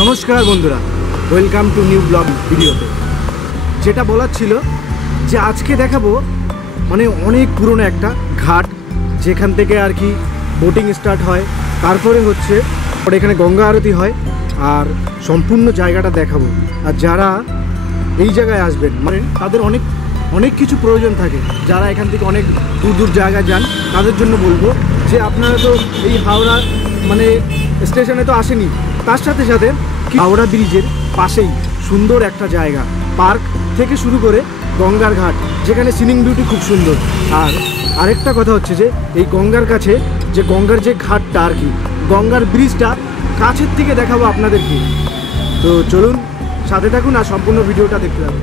নমস্কার বন্ধুরা, welcome to new blog ভিডিওতে। যেটা বলার ছিল যে আজকে দেখাবো মানে অনেক পুরনো একটা ঘাট, যেখান থেকে আর কি বোটিং স্টার্ট হয়, তারপরে হচ্ছে এখানে গঙ্গা আরতি হয়, আর সম্পূর্ণ জায়গাটা দেখাবো। আর যারা এই জায়গায় আসবেন মানে তাদের অনেক অনেক কিছু প্রয়োজন থাকে, যারা এখান থেকে অনেক দূর দূর জায়গায় যান তাদের জন্য বলবো যে আপনারা তো এই হাওড়া মানে স্টেশনে তো আসেনি, তার সাথে সাথে হাওড়া ব্রিজের পাশেই সুন্দর একটা জায়গা, পার্ক থেকে শুরু করে গঙ্গার ঘাট, যেখানে সিনিং বিউটি খুব সুন্দর। আর আরেকটা কথা হচ্ছে যে এই গঙ্গার কাছে যে গঙ্গার যে ঘাটটা আর কি, গঙ্গার ব্রিজটা কাছের থেকে দেখাবো আপনাদেরকে। তো চলুন সাথে থাকুন আর সম্পূর্ণ ভিডিওটা দেখতে থাকুন।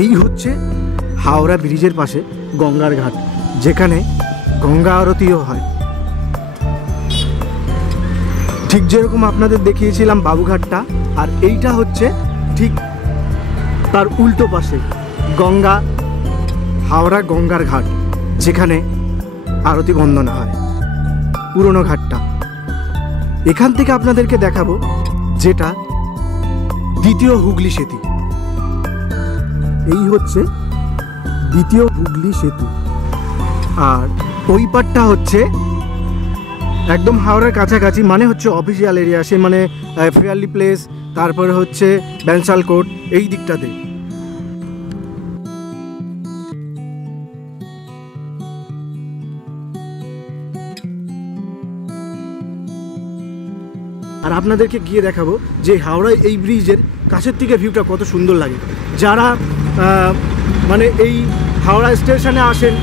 এই হচ্ছে হাওড়া ব্রিজের পাশে গঙ্গার ঘাট, যেখানে গঙ্গা আরতিও হয়। ঠিক যেরকম আপনাদের দেখিয়েছিলাম বাবুঘাটটা, আর এইটা হচ্ছে ঠিক তার উল্টো পাশে গঙ্গা, হাওড়া গঙ্গার ঘাট, যেখানে আরতি বন্দনা হয়, পুরনো ঘাটটা। এখান থেকে আপনাদেরকে দেখাবো যেটা দ্বিতীয় হুগলি সেতু। এই হচ্ছে দ্বিতীয় হুগলি সেতু, আর ওই পারটা হচ্ছে একদম হাওড়ার কাছাকাছি, মানে হচ্ছে অফিসিয়াল এরিয়া, সে মানে ফেয়ারলি প্লেস, তারপরে হচ্ছে ব্যানসাল কোর্ট, এই দিকটাতে। আর আপনাদেরকে গিয়ে দেখাবো যে হাওড়ায় এই ব্রিজের কাছের থেকে ভিউটা কত সুন্দর লাগে। যারা মানে এই হাওড়া স্টেশনে আসেন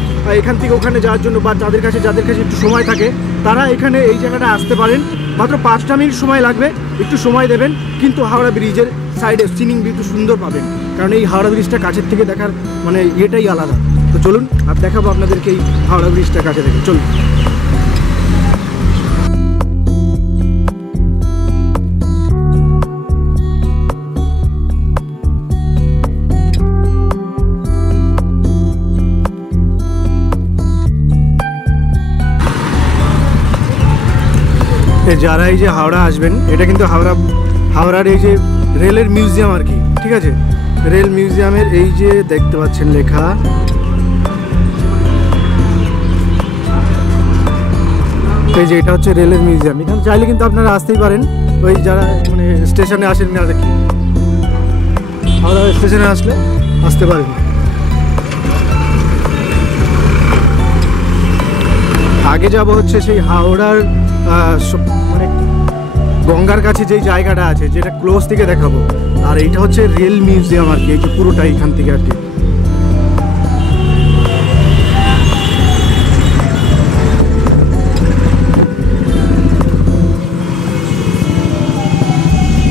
এখান থেকে ওখানে যাওয়ার জন্য, বা যাদের কাছে একটু সময় থাকে, তারা এখানে এই জায়গাটা আসতে পারেন। মাত্র 5টা মিনিট সময় লাগবে, একটু সময় দেবেন, কিন্তু হাওড়া ব্রিজের সাইডে সিনিং ভিউ সুন্দর পাবেন, কারণ এই হাওড়া ব্রিজটা কাছের থেকে দেখার মানে এটাই আলাদা। তো চলুন আর দেখাবো আপনাদেরকে এই হাওড়া ব্রিজটা কাছে থেকে। চলুন। যারা এই যে হাওড়া আসবেন, এটা কিন্তু হাওড়ার এই যে রেলের মিউজিয়াম আর কি, ঠিক আছে? রেল মিউজিয়ামের এই যে দেখতে পাচ্ছেন লেখা, এই যে এটা হচ্ছে রেলের মিউজিয়াম। এখানে চাইলে কিন্তু আপনারা আসতেই পারেন, ওই যারা মানে স্টেশনে আসেন না দেখি, হাওড়া স্টেশনে আসতে পারেন। আগে যাব হচ্ছে সেই হাওড়ার মানে গঙ্গার কাছে যেই জায়গাটা আছে, যেটা ক্লোজ থেকে দেখাবো। আর এইটা হচ্ছে রেল মিউজিয়াম আর কি, এই যে পুরোটা এখান থেকে আর কি।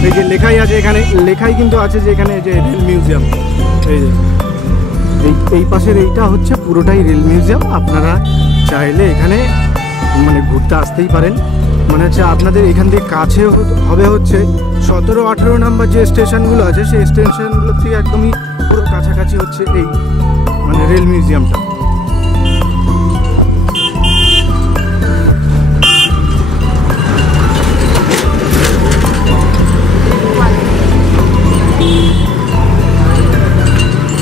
এই যে লেখাই আছে এখানে, লেখাই কিন্তু আছে যে এখানে যে রেল মিউজিয়াম। এই যে এই পাশের এইটা হচ্ছে পুরোটাই রেল মিউজিয়াম। আপনারা চাইলে এখানে মানে ঘুরতে আসতেই পারেন। মানে হচ্ছে আপনাদের এখান থেকে কাছে হবে হচ্ছে 17-18 নাম্বার যে স্টেশনগুলো আছে, সেই স্টেশনগুলোর থেকে একদমই পুরো কাছাকাছি হচ্ছে এই মানে রেল মিউজিয়ামটা।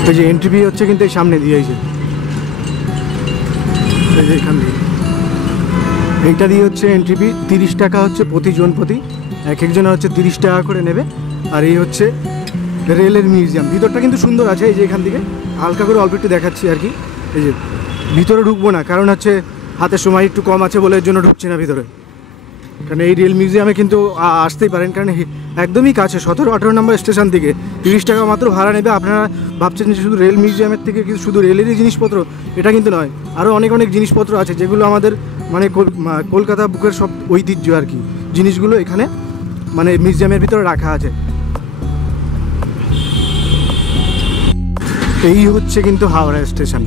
এই যে এন্ট্রি ফি হচ্ছে কিন্তু এই সামনে দিয়েছে, এই যে এখান দিয়ে এইটা দিয়ে হচ্ছে এন্ট্রি ফি 30 টাকা হচ্ছে প্রতিজন প্রতি, এক একজনে হচ্ছে 30 টাকা করে নেবে। আর এই হচ্ছে রেলের মিউজিয়াম। ভিতরটা কিন্তু সুন্দর আছে। এই যে এখান থেকে হালকা করে অল্প একটু দেখাচ্ছি আর কি। এই যে ভিতরে ঢুকবো না, কারণ হচ্ছে হাতে সময় একটু কম আছে বলে এর জন্য ঢুকছি না ভিতরে। কারণ এই রেল মিউজিয়ামে কিন্তু আসতেই পারেন, কারণ একদমই কাছে, 17-18 নম্বর স্টেশন থেকে 30 টাকা মাত্র ভাড়া নেবে। আপনারা ভাবছেন যে শুধু রেল মিউজিয়ামের থেকে কিন্তু শুধু রেলেরই জিনিসপত্র, এটা কিন্তু নয়, আরও অনেক অনেক জিনিসপত্র আছে যেগুলো আমাদের মানে কলকাতা বুকের সব ঐতিহ্য আর কি, জিনিসগুলো এখানে মানে মিউজিয়ামের ভিতরে রাখা আছে। এই হচ্ছে কিন্তু হাওড়া স্টেশন।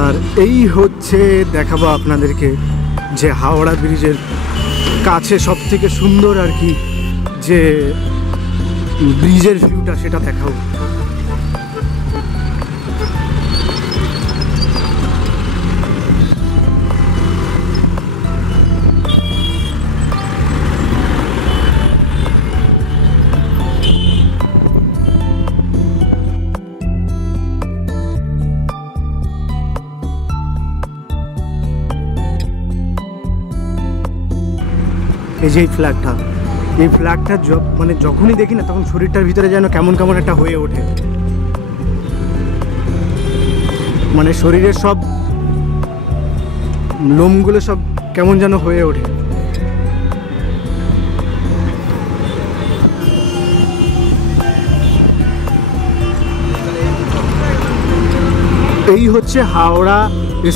আর এই হচ্ছে দেখাবো আপনাদেরকে যে হাওড়া ব্রিজের কাছে সব থেকে সুন্দর আর কি যে ব্রিজের ভিউটা, সেটা দেখাবো। এই যে এই ফ্ল্যাগটা মানে যখনই দেখি না তখন শরীরটার ভিতরে যেন কেমন কেমন একটা হয়ে ওঠে, মানে শরীরের সব লোমগুলো সব কেমন যেন হয়ে ওঠে। এই হচ্ছে হাওড়া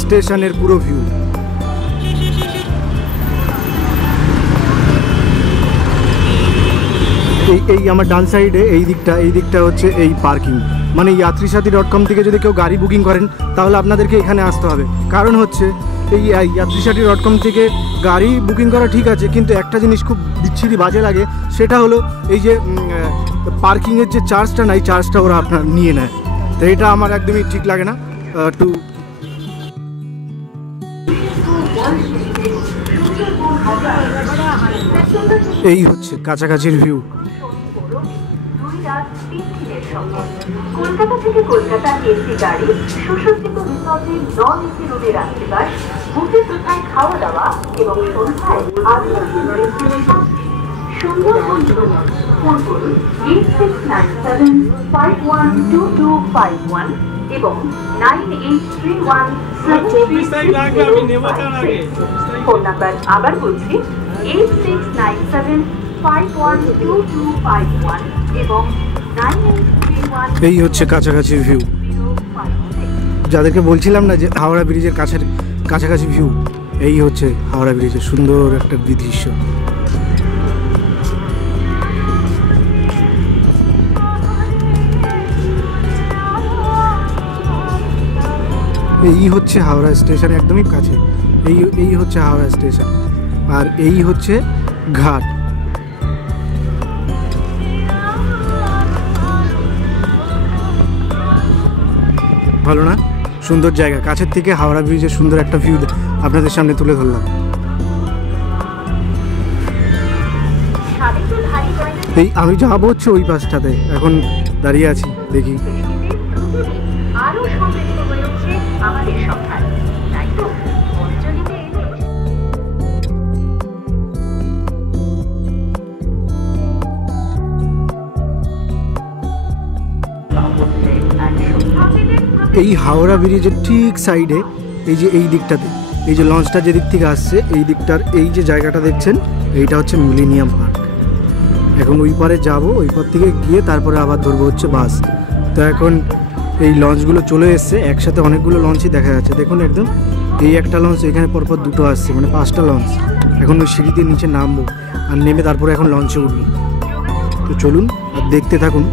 স্টেশনের পুরো ভিউ। এই আমার ডান সাইডে এই দিকটা হচ্ছে এই পার্কিং, মানে yatrisathi.com থেকে যদি কেউ গাড়ি বুকিং করেন তাহলে আপনাদেরকে এখানে আসতে হবে। কারণ হচ্ছে এই yatrisathi.com থেকে গাড়ি বুকিং করা ঠিক আছে, কিন্তু একটা জিনিস খুব বিচ্ছিরি বাজে লাগে, সেটা হলো এই যে পার্কিংয়ের যে চার্জটা না, এই চার্জটা ওরা আপনার নিয়ে নেয়। তো এটা আমার একদমই ঠিক লাগে না। এই হচ্ছে কাছাকাছির ভিউ। কলকাতা থেকে কলকাতা এসি গাড়ি, সুসজ্জিত রিসর্টের নন এসি রুমে রাত্রিবাস, বুফে কোথায় খাওয়া দাওয়া এবং সন্ধ্যায় সুন্দরবন ফোন করুন 8697512251 এবং 9831733056। ফোন নাম্বার আবার বলছি 8697512251 এবং 9831। এই হচ্ছে কাছাকাছি ভিউ, যাদেরকে বলছিলাম না যে হাওড়া ব্রিজের কাছাকাছি ভিউ। এই হচ্ছে হাওড়া ব্রিজের সুন্দর একটা দৃশ্য। এই হচ্ছে হাওড়া স্টেশন একদমই কাছে। এই হচ্ছে হাওড়া স্টেশন, আর এই হচ্ছে ঘাট। ভালো না? সুন্দর জায়গা। কাছের থেকে হাওড়া ব্রিজের সুন্দর একটা ভিউ আপনাদের সামনে তুলে ধরলাম। এই আমি যাবো হচ্ছে ওই পাশটাতে, এখন দাঁড়িয়ে আছি, দেখি। এই হাওড়া ব্রিজের ঠিক সাইডে এই যে এই দিকটাতে, এই যে লঞ্চটা যে দিক থেকে আসছে, এই দিকটার এই যে জায়গাটা দেখছেন, এইটা হচ্ছে মিলেনিয়াম পার্ক। এখন ওই পারে যাবো, ওই পার থেকে গিয়ে তারপরে আবার ধরবো হচ্ছে বাস। তো এখন এই লঞ্চগুলো চলে এসছে, একসাথে অনেকগুলো লঞ্চই দেখা যাচ্ছে। দেখুন একদম এই একটা লঞ্চ, এখানে পরপর দুটো আসছে, মানে 5টা লঞ্চ। এখন ওই সিঁড়ি দিয়ে নিচে নামবো, আর নেমে তারপরে এখন লঞ্চে উঠবো। তো চলুন আর দেখতে থাকুন।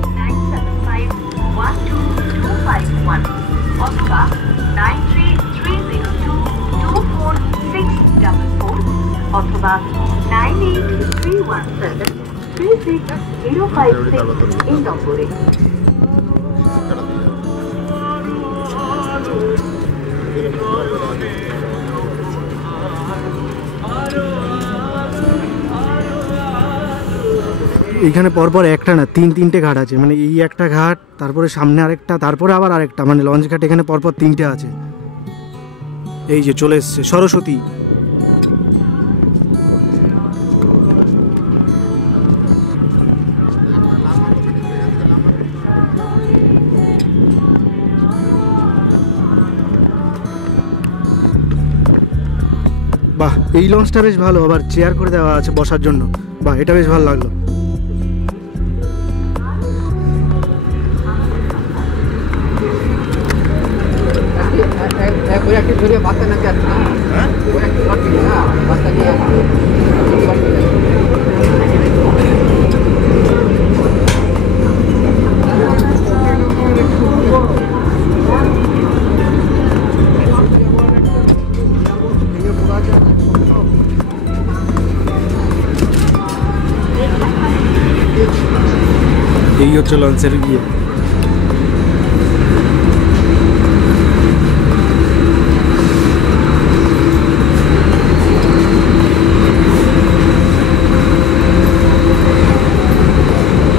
অথবা 9330224644 অথবা 9831736056 এই নম্বরে। এখানে পরপর একটা না 3টে ঘাট আছে, মানে এই একটা ঘাট, তারপরে সামনে আরেকটা, তারপরে আবার আরেকটা, মানে লঞ্চ ঘাট এখানে পরপর 3টে আছে। এই যে চলে এসছে সরস্বতী। বাহ, এই লঞ্চটা বেশ ভালো, আবার চেয়ার করে দেওয়া আছে বসার জন্য। বাহ, এটা বেশ ভালো লাগলো। এই হচ্ছে লঞ্চের গিয়ে।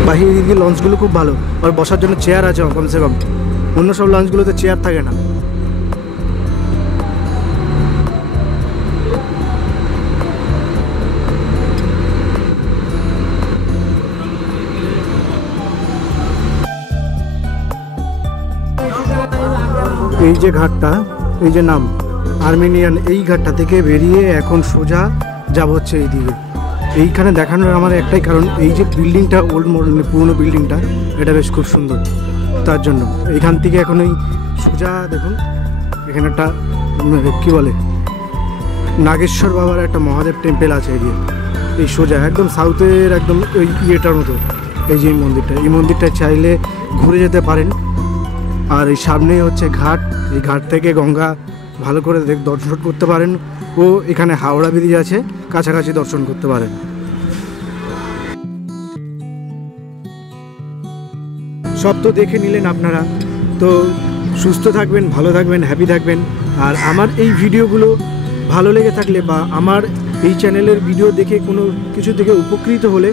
বাহিরের দিকে লঞ্চগুলো খুব ভালো, আর বসার জন্য চেয়ার আছে কমসে কম। অন্য সব লঞ্চগুলোতে চেয়ার থাকে না। এই যে ঘাটটা, এই যে নাম আর্মেনিয়ান, এই ঘাটটা থেকে বেরিয়ে এখন সোজা যাব হচ্ছে এইদিকে। এইখানে দেখানোর আমার একটাই কারণ, এই যে বিল্ডিংটা ওল্ড মডেল পুরনো বিল্ডিংটা, এটা বেশ খুব সুন্দর, তার জন্য এইখান থেকে এখন এই সোজা দেখুন এখানে একটা কী বলে নাগেশ্বর বাবার একটা মহাদেব টেম্পেল আছে এদিকে, এই সোজা একদম সাউথের একদম ওই ইয়েটার মতো। এই যে এই মন্দিরটা চাইলে ঘুরে যেতে পারেন। আর এই সামনেই হচ্ছে ঘাট, এই ঘাট থেকে গঙ্গা ভালো করে দর্শন করতে পারেন, ও এখানে হাওড়া ব্রিজ আছে, কাছাকাছি দর্শন করতে পারেন। সব তো দেখে নিলেন আপনারা, তো সুস্থ থাকবেন, ভালো থাকবেন, হ্যাপি থাকবেন। আর আমার এই ভিডিওগুলো ভালো লেগে থাকলে বা আমার এই চ্যানেলের ভিডিও দেখে কোনো কিছু থেকে উপকৃত হলে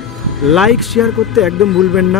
লাইক শেয়ার করতে একদম ভুলবেন না।